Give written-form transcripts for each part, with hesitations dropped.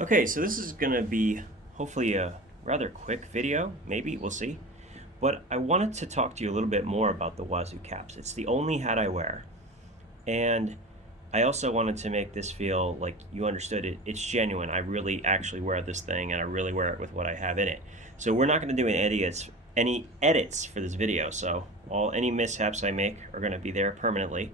Okay, so this is going to be hopefully a rather quick video, maybe, we'll see. But I wanted to talk to you a little bit more about the Wazoo caps. It's the only hat I wear. And I also wanted to make this feel like you understood it. It's genuine. I really actually wear this thing, and I really wear it with what I have in it. So we're not going to do any edits for this video. So any mishaps I make are going to be there permanently.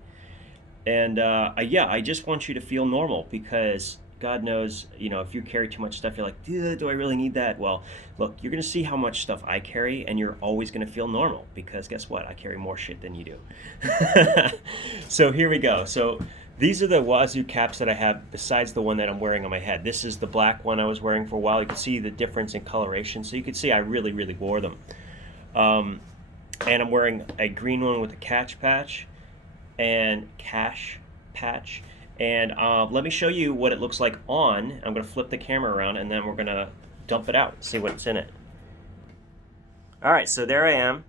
And yeah, I just want you to feel normal because God knows, if you carry too much stuff, you're like, do I really need that? Well, look, you're going to see how much stuff I carry, and you're always going to feel normal because guess what? I carry more shit than you do. So here we go. So these are the Wazoo caps that I have besides the one that I'm wearing on my head. This is the black one I was wearing for a while. You can see the difference in coloration. So you can see I really, really wore them. And I'm wearing a green one with a cache patch and cache patch. And let me show you what it looks like on. I'm going to flip the camera around and then we're going to dump it out, see what's in it. All right, so there I am.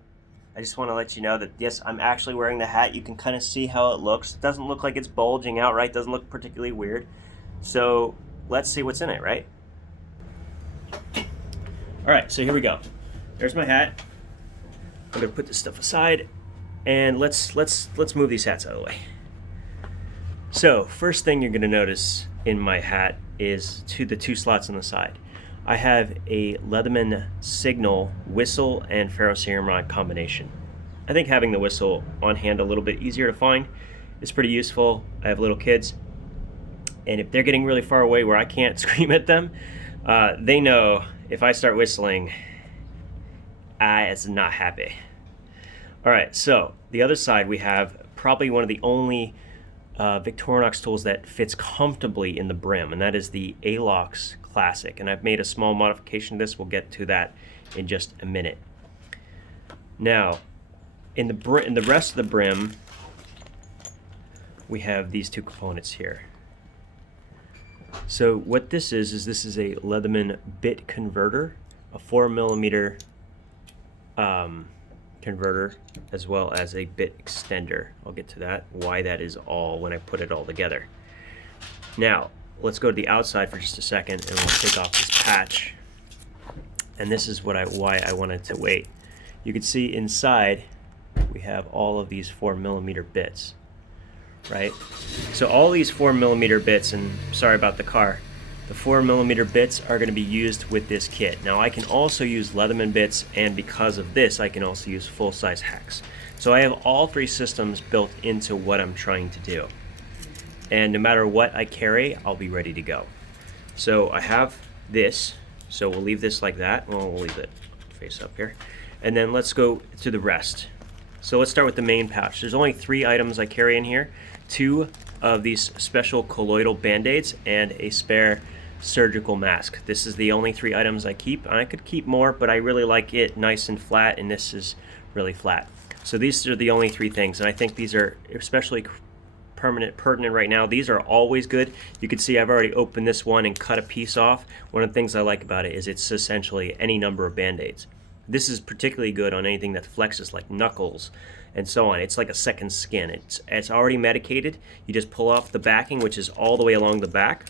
I just want to let you know that yes, I'm actually wearing the hat. You can kind of see how it looks. It doesn't look like it's bulging out, right? Doesn't look particularly weird. So let's see what's in it, right? All right, so here we go. There's my hat. I'm going to put this stuff aside and let's move these hats out of the way. So first thing you're going to notice in my hat is the two slots on the side. I have a Leatherman Signal whistle and ferrocerium rod combination. I think having the whistle on hand a little bit easier to find is pretty useful. I have little kids, and if they're getting really far away where I can't scream at them, they know if I start whistling, I is not happy. All right, so the other side we have probably one of the only Victorinox tools that fits comfortably in the brim, and that is the Alox Classic. And I've made a small modification of this. We'll get to that in just a minute. Now, in the rest of the brim, we have these two components here. So what this is this is a Leatherman bit converter, a 4mm converter, as well as a bit extender. I'll get to that, why that is all when I put it all together. Now, let's go to the outside for just a second and we'll take off this patch. And this is why I wanted to wait. You can see inside we have all of these 4mm bits, right? So all these 4mm bits, and sorry about the car, the 4mm bits are going to be used with this kit. Now I can also use Leatherman bits, and because of this I can also use full-size hacks. So I have all three systems built into what I'm trying to do. And no matter what I carry, I'll be ready to go. So I have this, so we'll leave this like that. Well, we'll leave it face up here. And then let's go to the rest. So let's start with the main pouch. There's only 3 items I carry in here. 2 of these special colloidal band-aids and a spare surgical mask. This is the only 3 items I keep. And I could keep more, but I really like it nice and flat, and this is really flat. So these are the only 3 things, and I think these are especially pertinent right now. These are always good. You can see I've already opened this one and cut a piece off. One of the things I like about it is it's essentially any number of band-aids. This is particularly good on anything that flexes, like knuckles and so on. It's like a second skin. It's already medicated. You just pull off the backing, which is all the way along the back,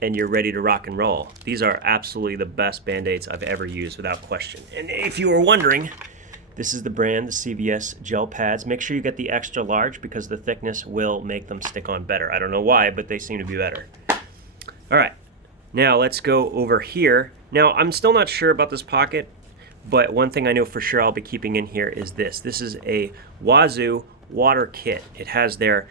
and you're ready to rock and roll. These are absolutely the best band-aids I've ever used, without question. And if you were wondering, this is the brand, the CVS gel pads. Make sure you get the extra large because the thickness will make them stick on better. I don't know why, but they seem to be better. All right, now let's go over here. Now, I'm still not sure about this pocket, but one thing I know for sure I'll be keeping in here is this. This is a Wazoo water kit. It has their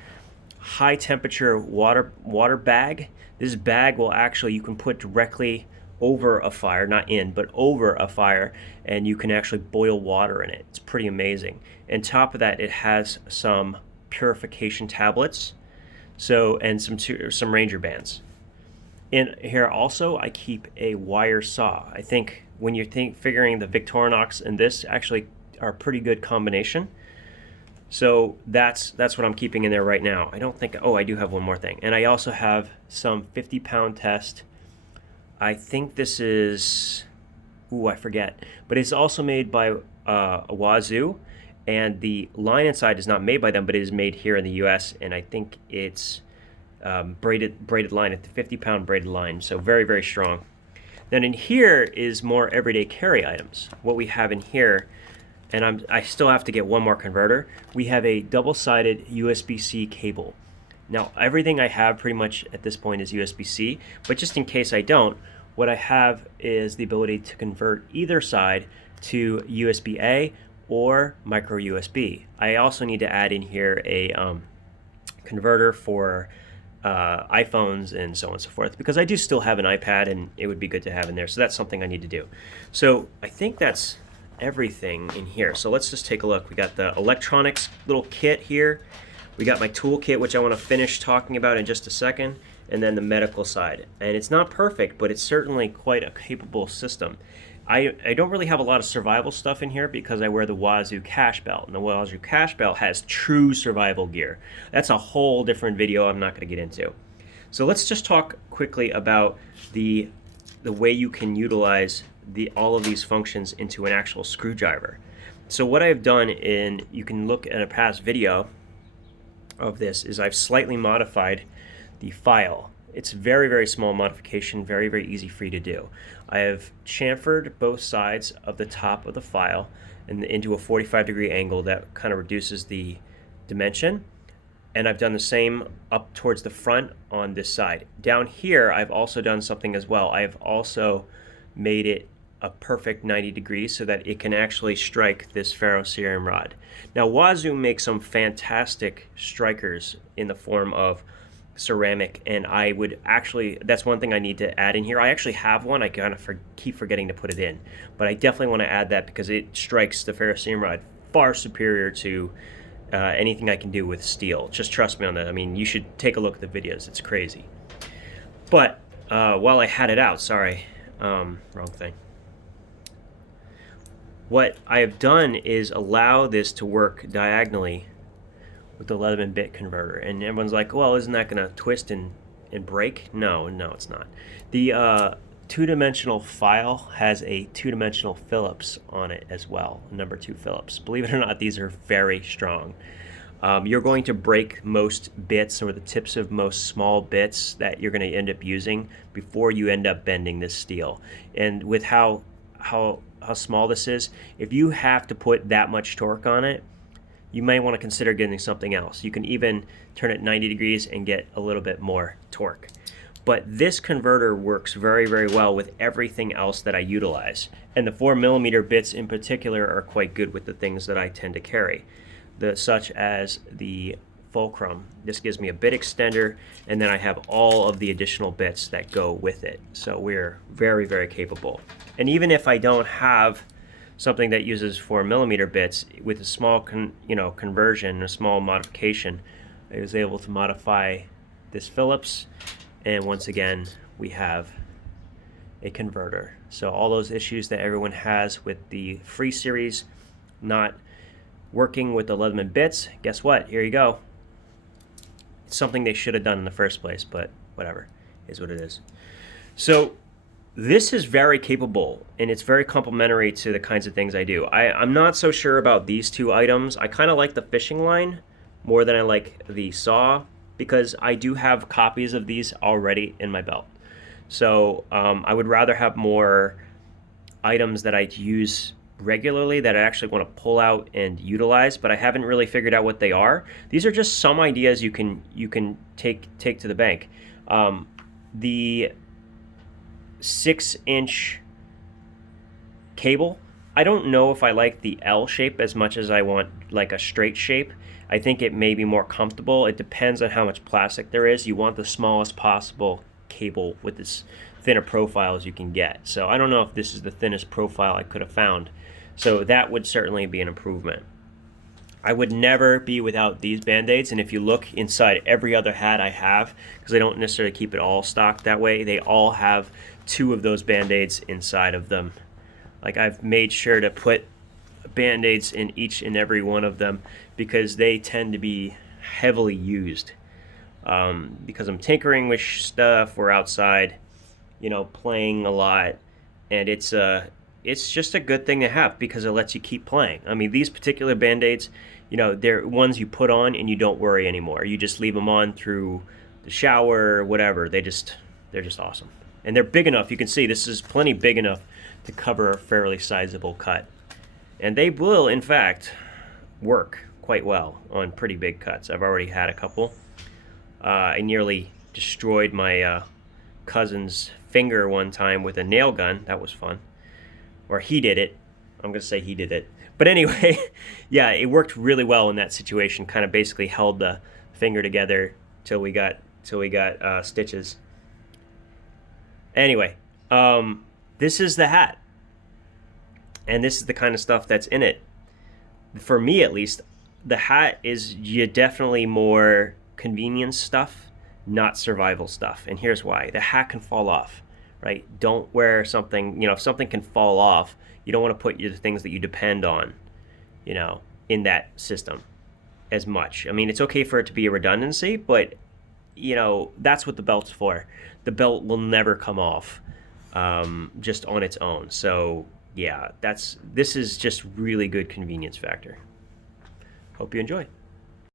high temperature water bag. This bag will actually, you can put directly over a fire, not in, but over a fire, and you can actually boil water in it. It's pretty amazing. And top of that, it has some purification tablets, and some Ranger bands. In here also, I keep a wire saw. I think when you're figuring the Victorinox and this actually are a pretty good combination. So that's what I'm keeping in there right now. I don't think, oh, I do have one more thing. And I also have some 50-pound test. I think this is, I forget. But it's also made by Wazoo, and the line inside is not made by them, but it is made here in the US, and I think it's braided line, at the 50-pound braided line, so very, very strong. Then in here is more everyday carry items. What we have in here, and I still have to get one more converter. We have a double-sided USB-C cable. Now everything I have pretty much at this point is USB-C, but just in case I don't, what I have is the ability to convert either side to USB-A or micro USB. I also need to add in here a converter for iPhones and so on and so forth, because I do still have an iPad and it would be good to have in there. So that's something I need to do. So I think that's everything in here. So let's just take a look. We got the electronics little kit here. We got my tool kit, which I want to finish talking about in just a second, and then the medical side. And it's not perfect, but it's certainly quite a capable system. I don't really have a lot of survival stuff in here because I wear the Wazoo Cache Belt, and the Wazoo Cache Belt has true survival gear. That's a whole different video I'm not going to get into. So let's just talk quickly about the way you can utilize all of these functions into an actual screwdriver. So what I've done, you can look at a past video of this, is I've slightly modified the file. It's very, very small modification, very, very easy for you to do. I have chamfered both sides of the top of the file into a 45-degree angle that kind of reduces the dimension. And I've done the same up towards the front on this side. Down here, I've also done something as well. I've also made it a perfect 90 degrees so that it can actually strike this ferrocerium rod. Now, Wazoo makes some fantastic strikers in the form of ceramic, and I would actually, that's one thing I need to add in here. I actually have one. I kind of keep forgetting to put it in, but I definitely want to add that because it strikes the ferrocerium rod far superior to anything I can do with steel. Just trust me on that. I mean, you should take a look at the videos. It's crazy. But while I had it out, sorry, wrong thing. What I have done is allow this to work diagonally with the Leatherman bit converter, and everyone's like, well, isn't that going to twist and break? No, it's not. The two-dimensional file has a two-dimensional Phillips on it as well, number 2 Phillips. Believe it or not, these are very strong. You're going to break most bits, or the tips of most small bits that you're going to end up using before you end up bending this steel. And with how small this is, if you have to put that much torque on it, you may want to consider getting something else. You can even turn it 90 degrees and get a little bit more torque. But this converter works very, very well with everything else that I utilize. And the 4mm bits in particular are quite good with the things that I tend to carry, such as the fulcrum. This gives me a bit extender, and then I have all of the additional bits that go with it. So we're very, very capable. And even if I don't have something that uses 4mm bits, with a small conversion, a small modification, I was able to modify this Phillips, and once again we have a converter. So all those issues that everyone has with the free series not working with the Leatherman bits, guess what? Here you go. It's something they should have done in the first place, but whatever, is what it is. So this is very capable, and it's very complementary to the kinds of things I do. I'm not so sure about these two items. I kind of like the fishing line more than I like the saw, because I do have copies of these already in my belt. So I would rather have more items that I use regularly that I actually want to pull out and utilize, but I haven't really figured out what they are. These are just some ideas you can take to the bank. The 6-inch cable, I don't know if I like the L shape as much as I want like a straight shape. I think it may be more comfortable. It depends on how much plastic there is. You want the smallest possible cable with as thin a profile as you can get. So I don't know if this is the thinnest profile I could have found. So that would certainly be an improvement. I would never be without these Band-Aids, and if you look inside every other hat I have, because I don't necessarily keep it all stocked that way, they all have 2 of those Band-Aids inside of them. Like, I've made sure to put Band-Aids in each and every one of them because they tend to be heavily used. Because I'm tinkering with stuff, we're outside, playing a lot, and it's just a good thing to have because it lets you keep playing. I mean, these particular Band-Aids, they're ones you put on and you don't worry anymore. You just leave them on through the shower, whatever. They're just awesome. And they're big enough. You can see this is plenty big enough to cover a fairly sizable cut. And they will, in fact, work quite well on pretty big cuts. I've already had a couple. I nearly destroyed my cousin's finger one time with a nail gun. That was fun. Or he did it. I'm going to say he did it. But anyway, yeah, it worked really well in that situation. Kind of basically held the finger together till we got stitches. Anyway, this is the hat. And this is the kind of stuff that's in it. For me, at least, the hat is definitely more convenience stuff, not survival stuff. And here's why. The hat can fall off, right? Don't wear something, if something can fall off, you don't want to put the things that you depend on, in that system as much. I mean, it's okay for it to be a redundancy, but, that's what the belt's for. The belt will never come off just on its own. So, yeah, this is just really good convenience factor. Hope you enjoy.